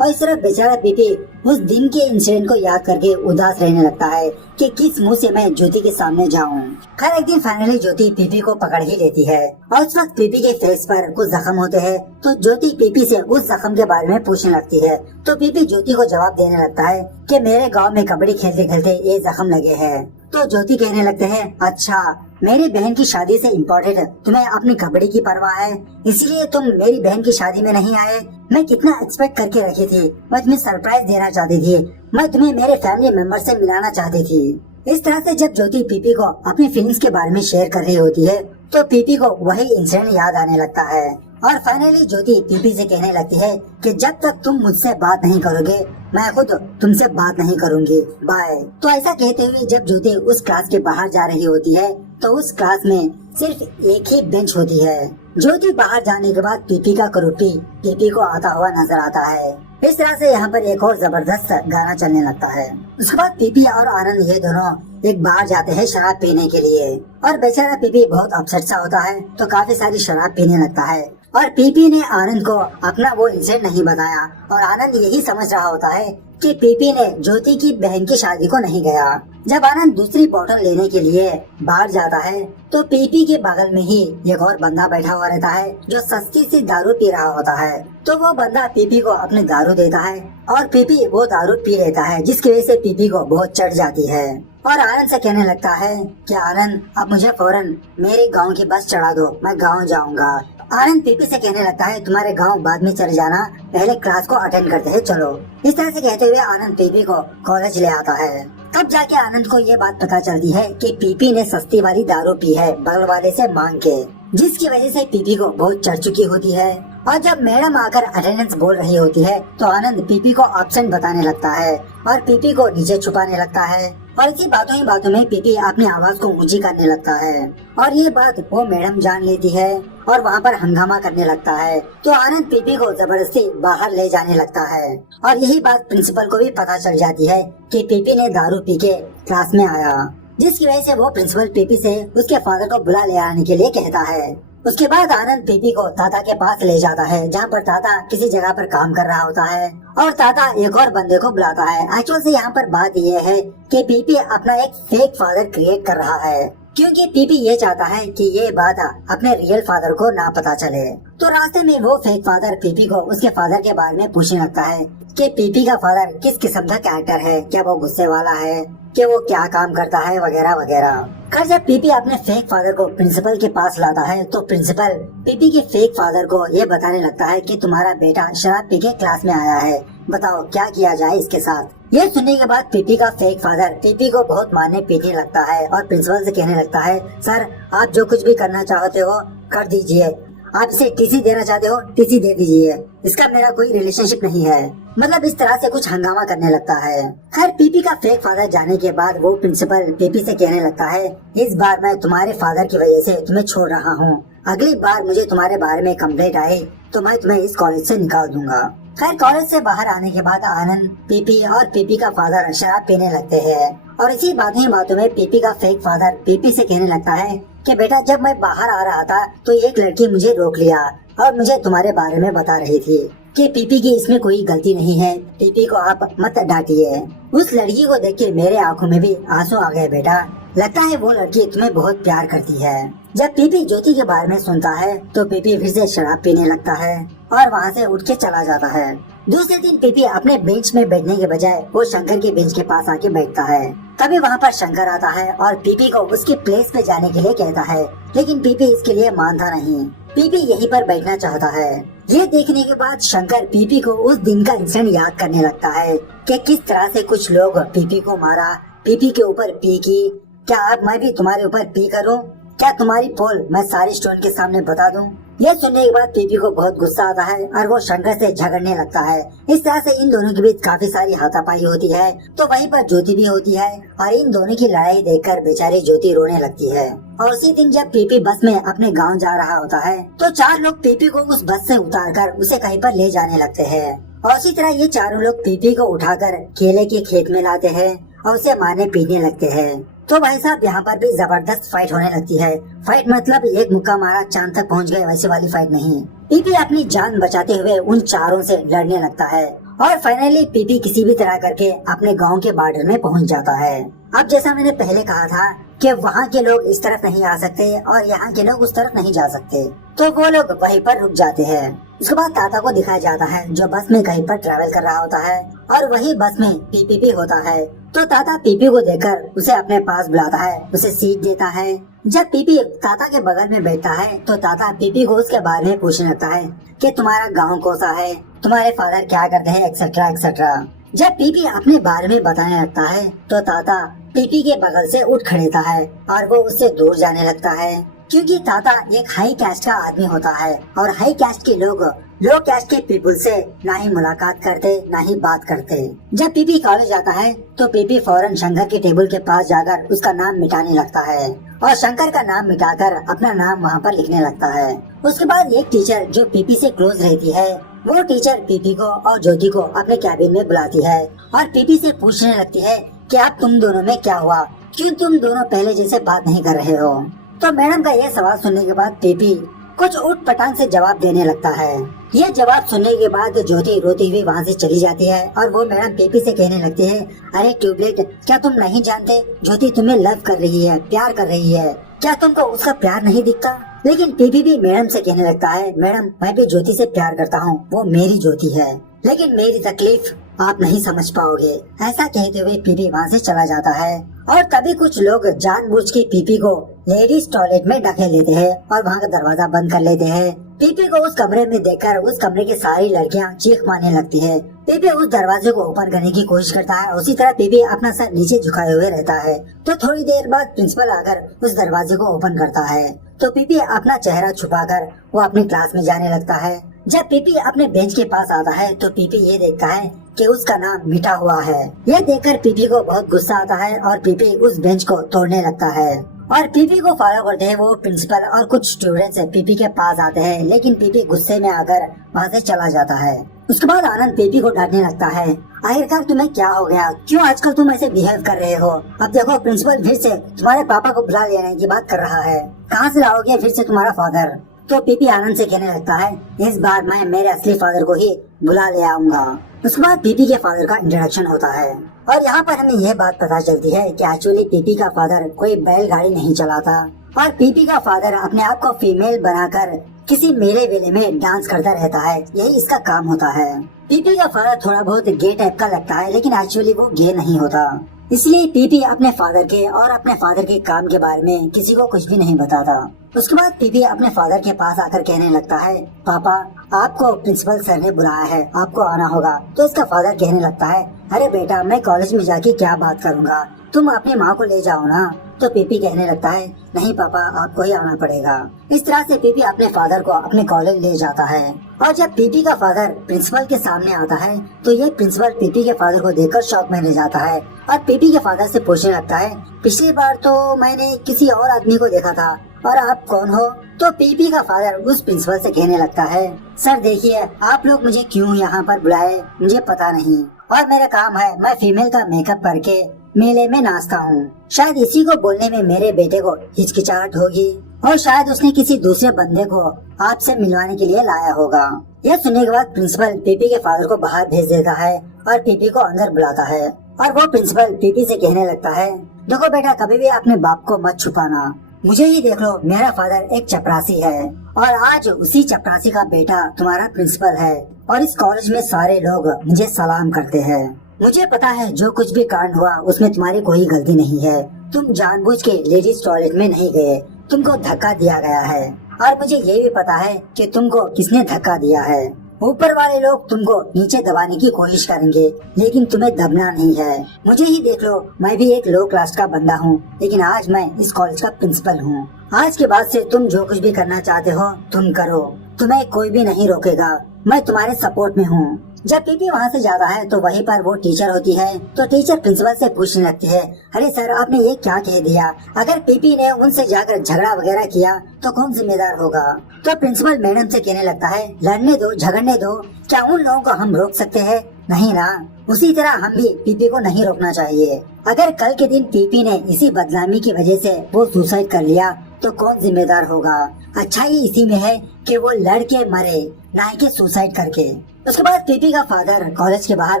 और इस तरफ बेचारा पीपी उस दिन के इंसिडेंट को याद करके उदास रहने लगता है कि किस मुंह से मैं ज्योति के सामने जाऊं। खैर एक दिन फाइनली ज्योति पीपी को पकड़ ही लेती है और उस वक्त पीपी के फेस पर कुछ जख्म होते हैं। तो ज्योति पीपी से उस जख्म के बारे में पूछने लगती है। तो पीपी ज्योति को जवाब देने लगता है कि मेरे गांव में कबड्डी खेलते खेलते ये जख्म लगे हैं। तो ज्योति कहने लगते हैं, अच्छा मेरी बहन की शादी से इम्पोर्टेंट तुम्हें अपनी कबड्डी की परवाह है, इसलिए तुम मेरी बहन की शादी में नहीं आए। मैं कितना एक्सपेक्ट करके रखी थी, मैं तुम्हें सरप्राइज देना चाहती थी, मैं तुम्हें मेरे फैमिली मेंबर से मिलाना चाहती थी। इस तरह से जब ज्योति पीपी को अपनी फीलिंग्स के बारे में शेयर कर रही होती है तो पीपी को वही इंसिडेंट याद आने लगता है और फाइनली ज्योति पीपी से कहने लगती है कि जब तक तुम मुझसे बात नहीं करोगे मैं खुद तुमसे बात नहीं करूंगी, बाय। तो ऐसा कहते हुए जब ज्योति उस क्लास के बाहर जा रही होती है तो उस क्लास में सिर्फ एक ही बेंच होती है। ज्योति बाहर जाने के बाद पीपी का करोपी पीपी को आता हुआ नजर आता है। इस तरह से यहाँ पर एक और जबरदस्त गाना चलने लगता है। उसके बाद पीपी और आनंद ये दोनों एक बार जाते हैं शराब पीने के लिए और बेचारा पीपी बहुत अपसेट सा होता है तो काफी सारी शराब पीने लगता है और पीपी ने आनंद को अपना वो इंसिडेंट नहीं बताया और आनंद यही समझ रहा होता है कि पीपी ने ज्योति की बहन की शादी को नहीं गया। जब आनंद दूसरी बोतल लेने के लिए बाहर जाता है तो पीपी के बगल में ही एक और बंदा बैठा हुआ रहता है जो सस्ती सी दारू पी रहा होता है। तो वो बंदा पीपी को अपने दारू देता है और पीपी वो दारू पी लेता है जिसकी वजह से पीपी को बहुत चढ़ जाती है और आनंद से कहने लगता है कि आनंद अब मुझे फौरन मेरे गांव की बस चढ़ा दो, मैं गांव जाऊंगा। आनंद पीपी से कहने लगता है तुम्हारे गांव बाद में चले जाना, पहले क्लास को अटेंड करते हैं, चलो। इस तरह से कहते हुए आनंद पीपी को कॉलेज ले आता है। तब जाके आनंद को ये बात पता चलती है कि पीपी ने सस्ती वाली दारू पी है बगल वाले से मांग के, जिसकी वजह से पीपी को बहुत चढ़ चुकी होती है। और जब मैडम आकर अटेंडेंस बोल रही होती है तो आनंद पीपी को एब्सेंट बताने लगता है और पीपी को नीचे छुपाने लगता है और इसी बातों ही बातों में पीपी अपनी आवाज को ऊंची करने लगता है और ये बात वो मैडम जान लेती है और वहाँ पर हंगामा करने लगता है। तो आनंद पीपी को जबरदस्ती बाहर ले जाने लगता है और यही बात प्रिंसिपल को भी पता चल जाती है कि पीपी ने दारू पी के क्लास में आया, जिसकी वजह से वो प्रिंसिपल पीपी से उसके फादर को बुला ले आने के लिए कहता है। उसके बाद आनंद पीपी को ताता के पास ले जाता है जहाँ पर ताता किसी जगह पर काम कर रहा होता है और ताता एक और बंदे को बुलाता है। एक्चुअल से यहाँ पर बात ये है कि पीपी अपना एक फेक फादर क्रिएट कर रहा है क्योंकि पीपी ये चाहता है कि ये बात अपने रियल फादर को ना पता चले। तो रास्ते में वो फेक फादर पीपी को उसके फादर के बारे में पूछने लगता है कि पीपी का फादर किस किस्म का कैरेक्टर है, क्या वो गुस्से वाला है, कि वो क्या काम करता है वगैरह वगैरह। खैर जब पीपी अपने फेक फादर को प्रिंसिपल के पास लाता है तो प्रिंसिपल पीपी के फेक फादर को ये बताने लगता है कि तुम्हारा बेटा शराब पी के क्लास में आया है, बताओ क्या किया जाए इसके साथ। ये सुनने के बाद पीपी का फेक फादर पीपी को बहुत मारने पीटने लगता है और प्रिंसिपल से कहने लगता है, सर आप जो कुछ भी करना चाहते हो कर दीजिए, आप इसे टीसी देना चाहते हो टीसी दे दीजिए, इसका मेरा कोई रिलेशनशिप नहीं है। मतलब इस तरह से कुछ हंगामा करने लगता है। खैर पीपी का फेक फादर जाने के बाद वो प्रिंसिपल पीपी से कहने लगता है, इस बार मैं तुम्हारे फादर की वजह से तुम्हें छोड़ रहा हूँ, अगली बार मुझे तुम्हारे बारे में कंप्लेंट आए तो मैं तुम्हें इस कॉलेज से निकाल दूंगा। खैर कॉलेज से बाहर आने के बाद आनंद पीपी और पीपी का फादर शराब पीने लगते हैं और इसी बातों में पीपी का फेक फादर पीपी से कहने लगता है कि बेटा जब मैं बाहर आ रहा था तो एक लड़की मुझे रोक लिया और मुझे तुम्हारे बारे में बता रही थी कि पीपी की इसमें कोई गलती नहीं है, पीपी को आप मत डांटिए। उस लड़की को देख के मेरे आंखों में भी आंसू आ गए बेटा, लगता है वो लड़की तुम्हें बहुत प्यार करती है। जब पीपी ज्योति के बारे में सुनता है तो पीपी फिर से शराब पीने लगता है और वहाँ से उठ के चला जाता है। दूसरे दिन पीपी अपने बेंच में बैठने के बजाय वो शंकर के बेंच के पास आके बैठता है। तभी वहाँ पर शंकर आता है और पीपी को उसके प्लेस पे जाने के लिए कहता है, लेकिन पीपी इसके लिए मानता नहीं, पीपी यहीं पर बैठना चाहता है। ये देखने के बाद शंकर पीपी को उस दिन का इंसिडेंट याद करने लगता है कि किस तरह से कुछ लोग पीपी को मारा, पीपी के ऊपर पी की, क्या अब मैं भी तुम्हारे ऊपर पी करूं? क्या तुम्हारी पोल मैं सारी स्टूडेंट के सामने बता दूं? ये सुनने के बाद पीपी को बहुत गुस्सा आता है और वो शंकर से झगड़ने लगता है। इस तरह से इन दोनों के बीच काफी सारी हाथापाई होती है। तो वहीं पर ज्योति भी होती है और इन दोनों की लड़ाई देखकर बेचारी ज्योति रोने लगती है। और उसी दिन जब पीपी बस में अपने गाँव जा रहा होता है तो चार लोग पीपी को उस बस से उतारकर उसे कहीं पर ले जाने लगते हैं और उसी तरह ये चारों लोग पीपी को उठाकर केले के खेत में लाते हैं और उसे मारने पीटने लगते हैं। तो भाई साहब यहाँ पर भी जबरदस्त फाइट होने लगती है। फाइट मतलब एक मुक्का मारा चांद तक पहुँच गए वैसे वाली फाइट नहीं। पीपी अपनी जान बचाते हुए उन चारों से लड़ने लगता है और फाइनली पीपी किसी भी तरह करके अपने गांव के बॉर्डर में पहुंच जाता है। अब जैसा मैंने पहले कहा था कि वहाँ के लोग इस तरफ नहीं आ सकते और यहाँ के लोग उस तरफ नहीं जा सकते, तो वो लोग वहीं पर रुक जाते हैं। उसके बाद ताता को दिखाया जाता है जो बस में कहीं पर ट्रैवल कर रहा होता है और वही बस में पीपी भी होता है। तो ताता पीपी को देखकर उसे अपने पास बुलाता है, उसे सीट देता है। जब पीपी ताता के बगल में बैठता है तो ताता पीपी को उसके बारे में पूछने लगता है कि तुम्हारा गाँव कौन सा है, तुम्हारे फादर क्या करते हैं, एक्सेट्रा एक्सेट्रा। जब पीपी अपने बारे में बताने लगता है तो ताता पीपी के बगल से उठ खड़ेता है और वो उससे दूर जाने लगता है, क्योंकि ताता एक हाई कैस्ट का आदमी होता है और हाई कैस्ट के लोग लो कैस्ट के पीपल से ना ही मुलाकात करते ना ही बात करते। जब पीपी कॉलेज आता है तो पीपी फौरन शंकर के टेबल के पास जाकर उसका नाम मिटाने लगता है और शंकर का नाम मिटाकर अपना नाम वहाँ पर लिखने लगता है। उसके बाद एक टीचर जो पीपी से क्लोज रहती है वो टीचर पीपी को और ज्योति को अपने कैबिन में बुलाती है और पीपी से पूछने लगती है कि अब तुम दोनों में क्या हुआ, क्यों तुम दोनों पहले जैसे बात नहीं कर रहे हो। तो मैडम का यह सवाल सुनने के बाद पीपी कुछ उठ पटांग से जवाब देने लगता है। यह जवाब सुनने के बाद ज्योति रोती हुई वहाँ से चली जाती है और वो मैडम पीपी से कहने लगती है, अरे ट्यूबलाइट, क्या तुम नहीं जानते ज्योति तुम्हें लव कर रही है, प्यार कर रही है, क्या तुमको उसका प्यार नहीं दिखता। लेकिन पीपी भी मैडम से कहने लगता है, मैडम मैं भी ज्योति से प्यार करता हूँ, वो मेरी ज्योति है, लेकिन मेरी तकलीफ आप नहीं समझ पाओगे। ऐसा कहते हुए पीपी वहाँ से चला जाता है और तभी कुछ लोग जानबूझ के पीपी को लेडीज टॉयलेट में ढकेल लेते हैं और वहाँ का दरवाजा बंद कर लेते हैं। पीपी को उस कमरे में देखकर उस कमरे की सारी लड़कियाँ चीख मारने लगती है। पीपी उस दरवाजे को ओपन करने की कोशिश करता है, उसी तरह पीपी अपना सर नीचे झुकाए हुए रहता है। तो थोड़ी देर बाद प्रिंसिपल आकर उस दरवाजे को ओपन करता है तो पीपी अपना चेहरा छुपाकर वो अपनी क्लास में जाने लगता है। जब पीपी अपने बेंच के पास आता है तो पीपी ये देखता है कि उसका नाम मिटा हुआ है। यह देखकर पीपी को बहुत गुस्सा आता है और पीपी उस बेंच को तोड़ने लगता है और पीपी को फॉलो करते हैं वो प्रिंसिपल और कुछ स्टूडेंट्स पीपी के पास आते हैं, लेकिन पीपी गुस्से में आकर वहाँ से चला जाता है। उसके बाद आनंद पीपी को डांटने लगता है, आखिरकार तुम्हें क्या हो गया, क्यों आजकल तुम ऐसे बिहेव कर रहे हो। अब देखो प्रिंसिपल फिर से तुम्हारे पापा को बुला लेने की बात कर रहा है, कहाँ से लाओगे फिर से तुम्हारा फादर। तो पीपी आनंद से कहने लगता है, इस बार मैं मेरे असली फादर को ही बुला ले आऊंगा। उसके बाद पीपी के फादर का इंट्रोडक्शन होता है और यहाँ पर हमें यह बात पता चलती है कि एक्चुअली पीपी का फादर कोई बैलगाड़ी नहीं चलाता और पीपी का फादर अपने आप को फीमेल बनाकर किसी मेले वेले में डांस करता रहता है, यही इसका काम होता है। पीपी का फादर थोड़ा बहुत गे टाइप का लगता है, लेकिन एक्चुअली वो गे नहीं होता। इसलिए पीपी अपने फादर के और अपने फादर के काम के बारे में किसी को कुछ भी नहीं बताता। उसके बाद पीपी अपने फादर के पास आकर कहने लगता है, पापा आपको प्रिंसिपल सर ने बुलाया है, आपको आना होगा। तो इसका फादर कहने लगता है, अरे बेटा मैं कॉलेज में जाके क्या बात करूँगा, तुम अपनी माँ को ले जाओ ना। तो पीपी कहने लगता है, नहीं पापा आपको ही आना पड़ेगा। इस तरह से पीपी अपने फादर को अपने कॉलेज ले जाता है और जब पीपी का फादर प्रिंसिपल के सामने आता है तो ये प्रिंसिपल पीपी के फादर को देखकर शॉक में रह जाता है और पीपी के फादर से पूछने लगता है, पिछली बार तो मैंने किसी और आदमी को देखा था और आप कौन हो। तो पीपी का फादर उस प्रिंसिपल से कहने लगता है, सर देखिए आप लोग मुझे क्यों यहाँ पर बुलाए मुझे पता नहीं, और मेरा काम है मैं फीमेल का मेकअप करके मेले में नाचता हूँ। शायद इसी को बोलने में मेरे बेटे को हिचकिचाहट होगी और शायद उसने किसी दूसरे बंदे को आपसे मिलवाने के लिए लाया होगा। यह सुनने के बाद प्रिंसिपल पीपी के फादर को बाहर भेज देता है और पीपी को अंदर बुलाता है और वो प्रिंसिपल पीपी से कहने लगता है, देखो बेटा कभी भी अपने बाप को मत छुपाना, मुझे ही देख लो मेरा फादर एक चपरासी है और आज उसी चपरासी का बेटा तुम्हारा प्रिंसिपल है और इस कॉलेज में सारे लोग मुझे सलाम करते हैं। मुझे पता है जो कुछ भी कांड हुआ उसमें तुम्हारी कोई गलती नहीं है, तुम जानबूझ के लेडीज टॉयलेट में नहीं गए, तुमको धक्का दिया गया है और मुझे ये भी पता है कि तुमको किसने धक्का दिया है। ऊपर वाले लोग तुमको नीचे दबाने की कोशिश करेंगे लेकिन तुम्हें दबना नहीं है। मुझे ही देख लो मैं भी एक लो क्लास का बंदा हूँ, लेकिन आज मैं इस कॉलेज का प्रिंसिपल हूँ। आज के बाद से तुम जो कुछ भी करना चाहते हो तुम करो, तुम्हें कोई भी नहीं रोकेगा, मैं तुम्हारे सपोर्ट में हूँ। जब पीपी वहाँ से जाता है तो वहीं पर वो टीचर होती है तो टीचर प्रिंसिपल से पूछने लगती है, अरे सर आपने ये क्या कह दिया, अगर पीपी ने उनसे जाकर झगड़ा वगैरह किया तो कौन जिम्मेदार होगा। तो प्रिंसिपल मैडम से कहने लगता है, लड़ने दो झगड़ने दो, क्या उन लोगों को हम रोक सकते हैं, नहीं ना। उसी तरह हम भी पीपी को नहीं रोकना चाहिए। अगर कल के दिन पीपी ने इसी बदनामी की वजह से वो सुसाइड कर लिया तो कौन जिम्मेदार होगा। अच्छाई इसी में है कि वो लड़ के मरे ना कि सुसाइड करके। उसके बाद पीपी का फादर कॉलेज के बाहर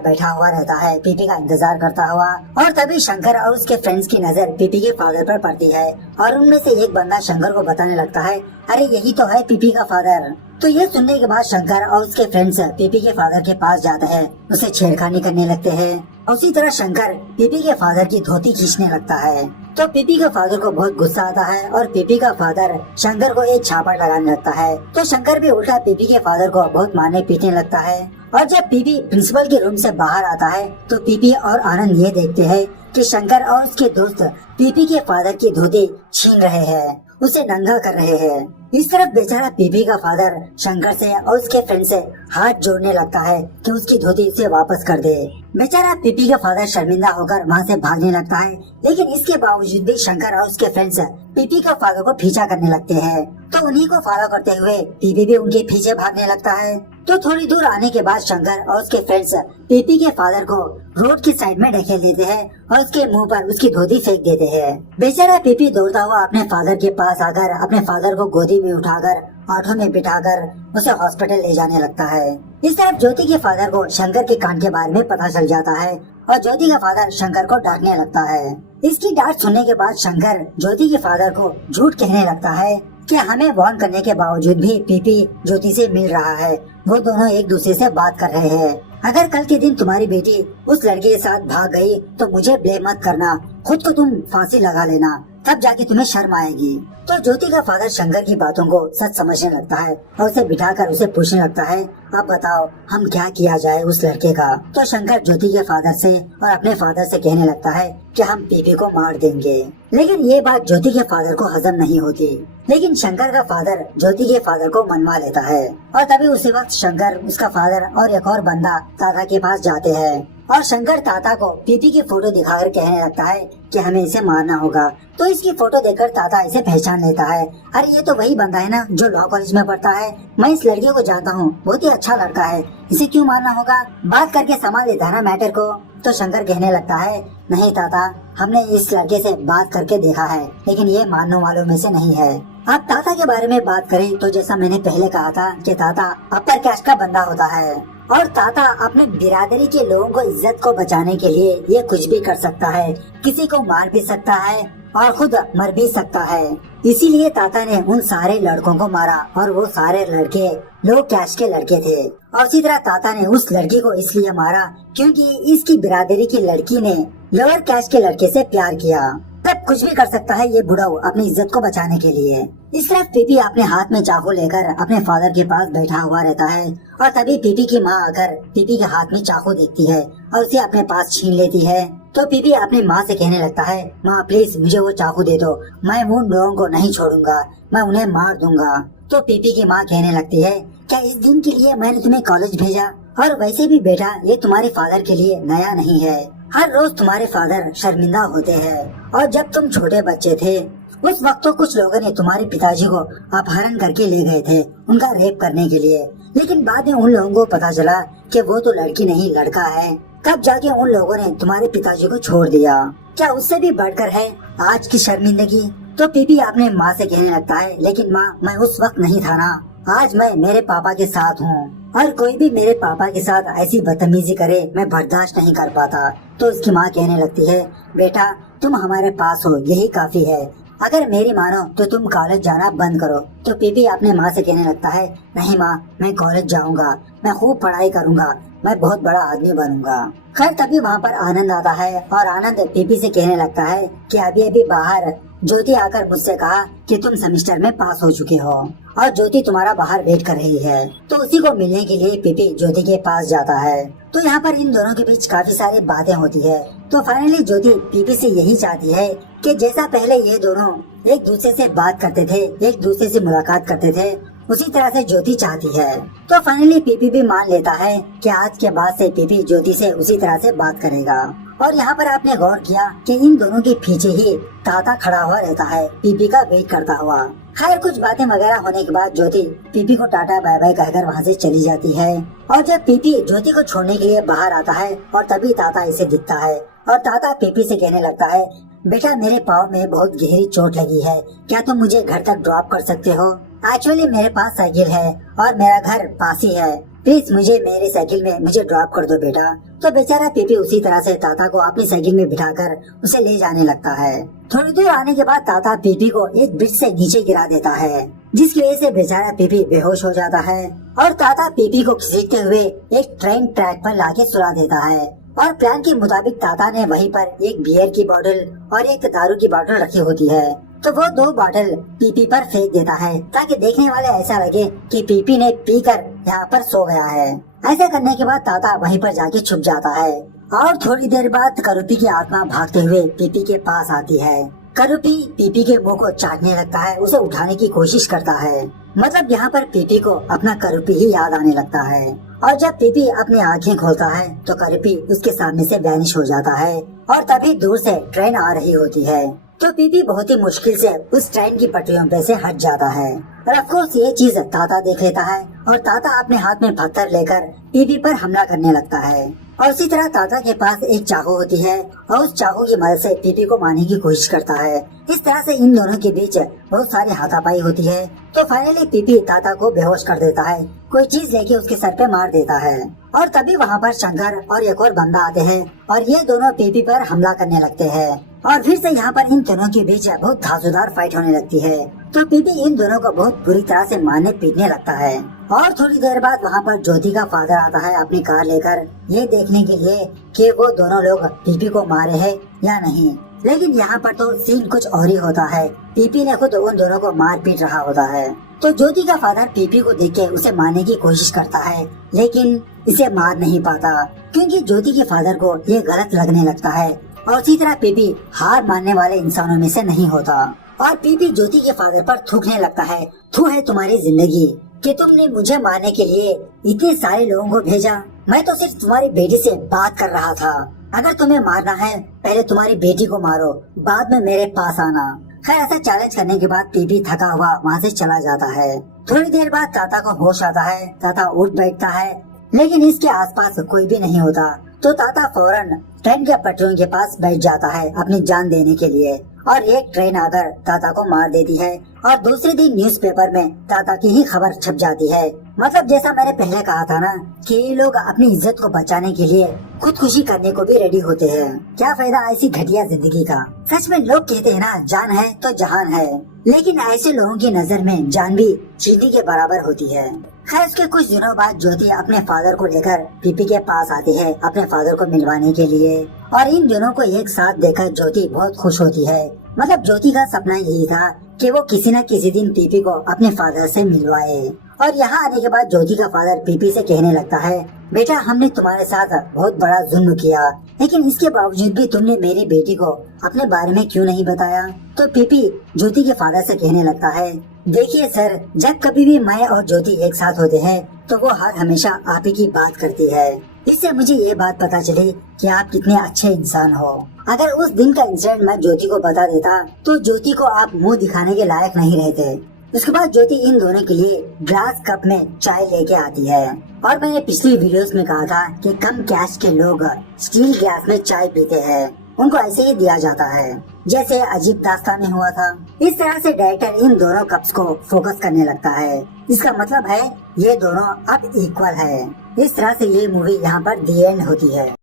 बैठा हुआ रहता है, पीपी का इंतजार करता हुआ। और तभी शंकर और उसके फ्रेंड्स की नजर पीपी के फादर पर पड़ती है और उनमें से एक बंदा शंकर को बताने लगता है, अरे यही तो है पीपी का फादर। तो ये सुनने के बाद शंकर और उसके फ्रेंड्स पीपी के फादर के पास जाते हैं, उसे छेड़खानी करने लगते हैं। उसी तरह शंकर पीपी के फादर की धोती खींचने लगता है। तो पीपी का फादर को बहुत गुस्सा आता है और पीपी का फादर शंकर को एक छापड़ लगाने लगता है। तो शंकर भी उल्टा पीपी के फादर को बहुत मारने पीटने लगता है। और जब पीपी प्रिंसिपल के रूम से बाहर आता है तो पीपी और आनंद ये देखते हैं कि शंकर और उसके दोस्त पीपी के फादर की धोती छीन रहे हैं, उसे नंगा कर रहे हैं। इस तरफ बेचारा पीपी का फादर शंकर से और उसके फ्रेंड से हाथ जोड़ने लगता है कि उसकी धोती उसे वापस कर दे। बेचारा पीपी का फादर शर्मिंदा होकर वहाँ से भागने लगता है, लेकिन इसके बावजूद भी शंकर और उसके फ्रेंड्स पीपी का फादर को पीछा करने लगते हैं। तो उन्हीं को फॉलो करते हुए पीपी भी उनके पीछे भागने लगता है। तो थोड़ी दूर आने के बाद शंकर और उसके फ्रेंड्स पीपी के फादर को रोड की साइड में ढकेल देते हैं और उसके मुंह पर उसकी धोती फेंक देते हैं। बेचारा पीपी दौड़ता हुआ अपने फादर के पास आकर अपने फादर को गोदी में उठाकर ऑटो में बिठाकर उसे हॉस्पिटल ले जाने लगता है। इस तरफ ज्योति के फादर को शंकर के कांड के बारे में पता चल जाता है और ज्योति का फादर शंकर को डांटने लगता है। इसकी डांट सुनने के बाद शंकर ज्योति के फादर को झूठ कहने लगता है कि हमें वार्न करने के बावजूद भी पीपी ज्योति से मिल रहा है, वो दोनों एक दूसरे से बात कर रहे हैं। अगर कल के दिन तुम्हारी बेटी उस लड़के के साथ भाग गई तो मुझे ब्लेम मत करना, खुद को तुम फांसी लगा लेना, तब जाके तुम्हें शर्म आएगी। तो ज्योति का फादर शंकर की बातों को सच समझने लगता है और उसे बिठाकर उसे पूछने लगता है, अब बताओ हम क्या किया जाए उस लड़के का। तो शंकर ज्योति के फादर से और अपने फादर से कहने लगता है कि हम पीपी को मार देंगे। लेकिन ये बात ज्योति के फादर को हजम नहीं होती। लेकिन शंकर का फादर ज्योति के फादर को मनवा लेता है और तभी उसी वक्त शंकर, उसका फादर और एक और बंदा ताता के पास जाते हैं और शंकर ताता को पीपी की फोटो दिखाकर कहने लगता है कि हमें इसे मारना होगा। तो इसकी फोटो देखकर ताता इसे पहचान लेता है, अरे ये तो वही बंदा है ना जो लॉ कॉलेज में पढ़ता है, मैं इस लड़के को जानता हूँ, बहुत ही अच्छा लड़का है, इसे क्यों मारना होगा, बात करके संभाल लेता है ना मैटर को। तो शंकर कहने लगता है, नहीं ताता, हमने इस लड़के से बात करके देखा है लेकिन ये मानने वालों में से नहीं है। अब ताता के बारे में बात करें तो जैसा मैंने पहले कहा था कि ताता अपर कास्ट का बंदा होता है और ताता अपने बिरादरी के लोगों को इज्जत को बचाने के लिए ये कुछ भी कर सकता है, किसी को मार भी सकता है और खुद मर भी सकता है। इसीलिए ताता ने उन सारे लड़कों को मारा और वो सारे लड़के लो कैश के लड़के थे। और इसी तरह ताता ने उस लड़की को इसलिए मारा क्योंकि इसकी बिरादरी की लड़की ने लोअर कैश के लड़के से प्यार किया। तब कुछ भी कर सकता है ये बुढ़ाऊ अपनी इज्जत को बचाने के लिए। इस तरफ पीपी अपने हाथ में चाकू लेकर अपने फादर के पास बैठा हुआ रहता है और तभी पीपी की माँ आकर पीपी के हाथ में चाकू देखती है और उसे अपने पास छीन लेती है। तो पीपी अपनी माँ से कहने लगता है, माँ प्लीज मुझे वो चाकू दे दो, मैं उन लोगों को नहीं छोड़ूंगा, मैं उन्हें मार दूंगा। तो पीपी की माँ कहने लगती है, क्या इस दिन के लिए मैंने तुम्हें कॉलेज भेजा, और वैसे भी बेटा ये तुम्हारे फादर के लिए नया नहीं है, हर रोज तुम्हारे फादर शर्मिंदा होते हैं। और जब तुम छोटे बच्चे थे उस वक्त तो कुछ लोगों ने तुम्हारे पिताजी को अपहरण करके ले गए थे उनका रेप करने के लिए, लेकिन बाद में उन लोगों को पता चला कि वो तो लड़की नहीं लड़का है, तब जाके उन लोगों ने तुम्हारे पिताजी को छोड़ दिया। क्या उससे भी बढ़कर है आज की शर्मिंदगी। तो पीपी अपने माँ से कहने लगता है, लेकिन माँ मैं उस वक्त नहीं था ना, आज मैं मेरे पापा के साथ हूँ और कोई भी मेरे पापा के साथ ऐसी बदतमीजी करे मैं बर्दाश्त नहीं कर पाता। तो उसकी माँ कहने लगती है, बेटा तुम हमारे पास हो यही काफी है, अगर मेरी मानो तो तुम कॉलेज जाना बंद करो। तो पीपी अपने माँ से कहने लगता है, नहीं माँ मैं कॉलेज जाऊंगा, मैं खूब पढ़ाई करूंगा, मैं बहुत बड़ा आदमी बनूंगा। खैर तभी वहाँ पर आनंद आता है और आनंद पीपी से कहने लगता है कि अभी अभी बाहर ज्योति आकर मुझसे कहा कि तुम सेमेस्टर में पास हो चुके हो और ज्योति तुम्हारा बाहर वेट कर रही है। तो उसी को मिलने के लिए पीपी ज्योति के पास जाता है। तो यहाँ पर इन दोनों के बीच काफी सारी बातें होती है। तो फाइनली ज्योति पीपी से यही चाहती है कि जैसा पहले ये दोनों एक दूसरे से बात करते थे, एक दूसरे से मुलाकात करते थे, उसी तरह से ज्योति चाहती है। तो फाइनली पीपी भी मान लेता है कि आज के बाद से पीपी ज्योति से उसी तरह से बात करेगा। और यहाँ पर आपने गौर किया कि इन दोनों के पीछे ही ताता खड़ा हुआ रहता है पीपी का वेट करता हुआ। खैर कुछ बातें वगैरह होने के बाद ज्योति पीपी को टाटा बाय बाय कहकर वहाँ से चली जाती है। और जब पीपी ज्योति को छोड़ने के लिए बाहर आता है और तभी ताता इसे दिखता है और ताता पीपी से कहने लगता है, बेटा मेरे पाँव में बहुत गहरी चोट लगी है, क्या तुम मुझे घर तक ड्रॉप कर सकते हो। एक्चुअली मेरे पास साइकिल है और मेरा घर पास ही है, प्लीज मुझे मेरी साइकिल में मुझे ड्रॉप कर दो बेटा। तो बेचारा पीपी उसी तरह से ताता को अपनी साइकिल में बिठाकर उसे ले जाने लगता है। थोड़ी दूर आने के बाद ताता पीपी को एक ब्रिज से नीचे गिरा देता है, जिसकी वजह से बेचारा पीपी बेहोश हो जाता है और ताता पीपी को घसीटते हुए एक ट्रेन ट्रैक पर लाके सुला देता है। और प्लान के मुताबिक ताता ने वहीं पर एक बियर की बोतल और एक दारू की बोतल रखी होती है, तो वो 2 बोतल पीपी पर फेंक देता है ताकि देखने वाले ऐसा लगे कि पीपी ने पीकर यहाँ पर सो गया है। ऐसा करने के बाद ताता वहीं पर जाके छुप जाता है और थोड़ी देर बाद करूपी की आत्मा भागते हुए पीपी के पास आती है। करूपी पीपी के मुंह को चाटने लगता है, उसे उठाने की कोशिश करता है। मतलब यहाँ पर पीपी को अपना करूपी ही याद आने लगता है और जब पीपी अपनी आंखें खोलता है तो करूपी उसके सामने से वैनिश हो जाता है और तभी दूर से ट्रेन आ रही होती है। तो पीपी बहुत ही मुश्किल से उस ट्रेन की पटरियों पे से हट जाता है और ऑफकोर्स ये चीज ताता देख लेता है और ताता अपने हाथ में पत्थर लेकर पीपी पर हमला करने लगता है। और उसी तरह ताता के पास एक चाकू होती है और उस चाकू की मदद से पीपी को मारने की कोशिश करता है। इस तरह से इन दोनों के बीच बहुत सारी हाथापाई होती है। तो फाइनली पीपी ताता को बेहोश कर देता है, कोई चीज लेके उसके सर पे मार देता है और तभी वहाँ पर शंकर और एक और बंदा आते हैं और ये दोनों पीपी पर हमला करने लगते हैं और फिर से यहाँ पर इन दोनों के बीच बहुत धांसूदार फाइट होने लगती है। तो पीपी इन दोनों को बहुत बुरी तरह से मारने पीटने लगता है और थोड़ी देर बाद वहाँ पर ज्योति का फादर आता है अपनी कार लेकर ये देखने के लिए कि वो दोनों लोग पीपी को मारे हैं या नहीं। लेकिन यहाँ पर तो सीन कुछ और ही होता है, पीपी ने खुद उन दोनों को मार पीट रहा होता है। तो ज्योति का फादर पीपी को देख के उसे मारने की कोशिश करता है लेकिन इसे मार नहीं पाता क्योंकि ज्योति के फादर को ये गलत लगने लगता है और उसी तरह पीपी हार मानने वाले इंसानों में से नहीं होता और पीपी ज्योति के फादर पर थूकने लगता है, थू है तुम्हारी जिंदगी कि तुमने मुझे मारने के लिए इतने सारे लोगों को भेजा, मैं तो सिर्फ तुम्हारी बेटी से बात कर रहा था। अगर तुम्हें मारना है पहले तुम्हारी बेटी को मारो, बाद में मेरे पास आना। खैर ऐसा चैलेंज करने के बाद पीपी थका हुआ वहाँ से चला जाता है। थोड़ी देर बाद ताता को होश आता है, ताता उठ बैठता है लेकिन इसके आसपास कोई भी नहीं होता। तो ताता फौरन ट्रेन के पटरियों के पास बैठ जाता है अपनी जान देने के लिए और एक ट्रेन आकर ताता को मार देती है और दूसरे दिन न्यूज़पेपर में ताता की ही खबर छप जाती है। मतलब जैसा मैंने पहले कहा था ना कि ये लोग अपनी इज्जत को बचाने के लिए खुदकुशी करने को भी रेडी होते हैं। क्या फायदा ऐसी घटिया जिंदगी का। सच में लोग कहते हैं ना, जान है तो जहान है, लेकिन ऐसे लोगों की नजर में जान भी चींटी के बराबर होती है। खैर उसके कुछ दिनों बाद ज्योति अपने फादर को लेकर पीपी के पास आती है अपने फादर को मिलवाने के लिए और इन दोनों को एक साथ देखकर ज्योति बहुत खुश होती है। मतलब ज्योति का सपना यही था कि वो किसी न किसी दिन पीपी को अपने फादर से मिलवाए। और यहाँ आने के बाद ज्योति का फादर पीपी से कहने लगता है, बेटा हमने तुम्हारे साथ बहुत बड़ा जुल्म किया लेकिन इसके बावजूद भी तुमने मेरी बेटी को अपने बारे में क्यों नहीं बताया। तो पीपी ज्योति के फादर से कहने लगता है, देखिए सर, जब कभी भी मैं और ज्योति एक साथ होते हैं तो वो हर हमेशा आप ही की बात करती है। इससे मुझे ये बात पता चली कि आप कितने अच्छे इंसान हो। अगर उस दिन का इंसिडेंट मैं ज्योति को बता देता तो ज्योति को आप मुंह दिखाने के लायक नहीं रहते। उसके बाद ज्योति इन दोनों के लिए ग्लास कप में चाय लेके आती है और मैंने पिछली वीडियोस में कहा था कि कम कैश के लोग स्टील ग्लास में चाय पीते हैं, उनको ऐसे ही दिया जाता है जैसे अजीब दास्तान में हुआ था। इस तरह से डायरेक्टर इन दोनों कप्स को फोकस करने लगता है। इसका मतलब है ये दोनों अब इक्वल है। इस तरह से ये मूवी यहाँ पर दी एंड होती है।